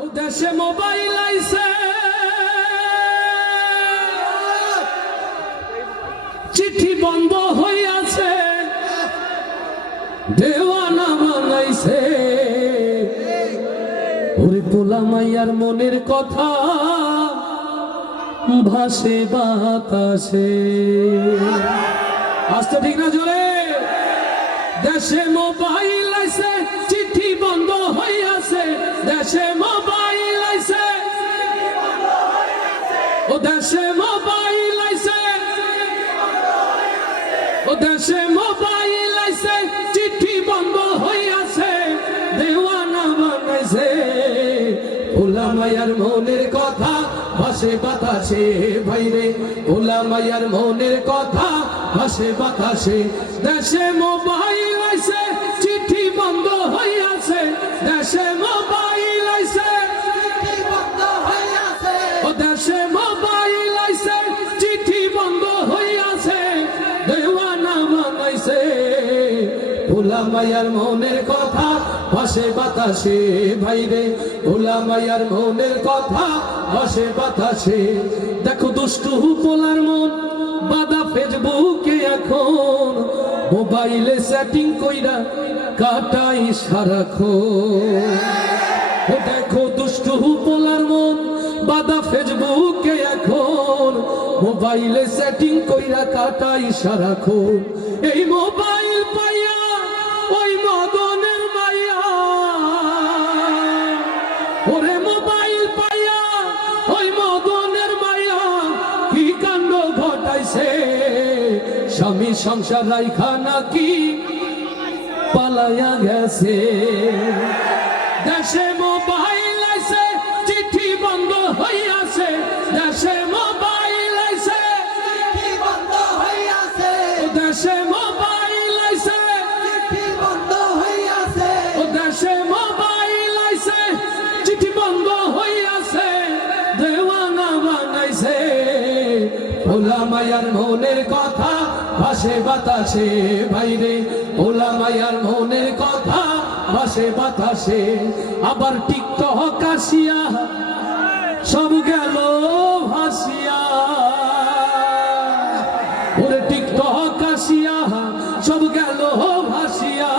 ও দেশে মোবাইল আইছে, চিঠি বন্ধ হইয়াছে, দেওয়ানা বানাইছে। ওরে পোলা মাইয়ার মনের কথা ভাসে বাতাসে। আস্তে ঠিক না জোরে। দেশে মোবাইল আইছে, চিঠি বন্ধ হইয়াছে, দেশে মোবাইল আইছে, ও দেশে মোবাইল আইছে, ও দেশে মোবাইল আইছে, চিঠি বন্ধ হইয়াছে, দেওয়ানা বানাইছে। পোলা মাইয়ার মনের কথা ভাসে বাতাসে, ভাইরে পোলা মাইয়ার মনের কথা ভাসে বাতাসে। দেশে মোবাইল আইছে, চিঠি বন্ধ হইয়াছে, দেশে মোবাইল আইছে, চিঠি বন্ধ হইয়াছে, ও দেশে মোবাইল আইছে, চিঠি বন্ধ হইয়াছে, দেওয়ানা বানাইছে। পোলা মাইয়ার মনের কথা ভাসে বাতাসে, ভাইরে পোলা মাইয়ার মনের কথা ভাসে বাতাসে। দেখো দুষ্টু পোলার মন বাদা ফেসবুকে এখন, মোবাইলে সেটিং কইরা কাটাই সারাক্ষণ। ও দেখো দুষ্টু পোলার মন বাদা ফেসবুকে এখন, মোবাইলে সেটিং কইরা কাটাই সারাক্ষণ। এই মোবাইল পাইয়া ওই মদনের মাইয়া, ওরে মোবাইল পাইয়া ওই মদনের মাইয়া কি কাণ্ড ঘটাইছে। স্বামী সংসার রাইখা নাকি পালাইয়া গেছে। দেশে মোবাইল আইছে, চিঠি বন্ধ হইয়াছে, দেশে মোবাইল আইছে, চিঠি বন্ধ হইয়াছে, দেশে মোবাইল আইছে, চিঠি বন্ধ হইয়াছে, ও দেশে মোবাইল আইছে, চিঠি বন্ধ হইয়াছে, দেওয়ানা বানাইছে। পোলা মাইয়ার মনের কথা ভাসে বাতাসে, ভাইরে পোলা মাইয়ার মনের কথা ভাসে বাতাসে। আবার টিকটক আসিয়া সব গেল ভাসিয়া, ওরে টিকটক আসিয়া সব গেল ভাসিয়া।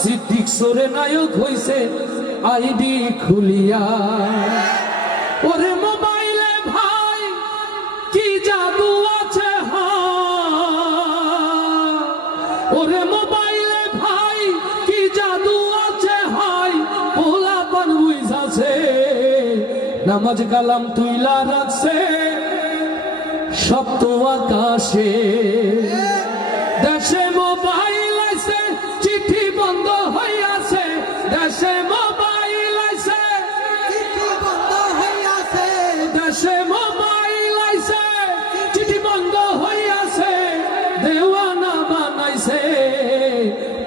সিদ্দিক সোরে নায়ক হইছে আইডি খুলিয়া। ওরে মোবাইলে ভাই কি জাদু আছে, ওরে মোবাইলে ভাই কি জাদু আছে, হাই পোলা পান বুঝাছে, নামাজ কালাম তুইলা রাখছে সপ্ত আকাশে। দেশে মোবাইল আইছে, চিঠি বন্ধ হইয়াছে, দেশে মোবাইল আইছে, চিঠি বন্ধ হইয়াছে, দেশে মোবাইল আইছে, চিঠি বন্ধ হইয়াছে, দেওয়ানা বানাইছে।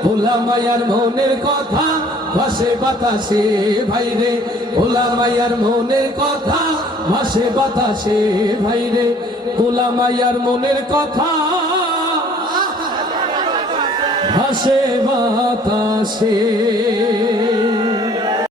পোলা মাইয়ার মনের কথা ভাসে বাতাসে, ভাইরে পোলা মাইয়ার মনের কথা ভাসে বাতাসে, ভাইরে পোলা মাইয়ার মনের কথা ভাসে বাতাসে।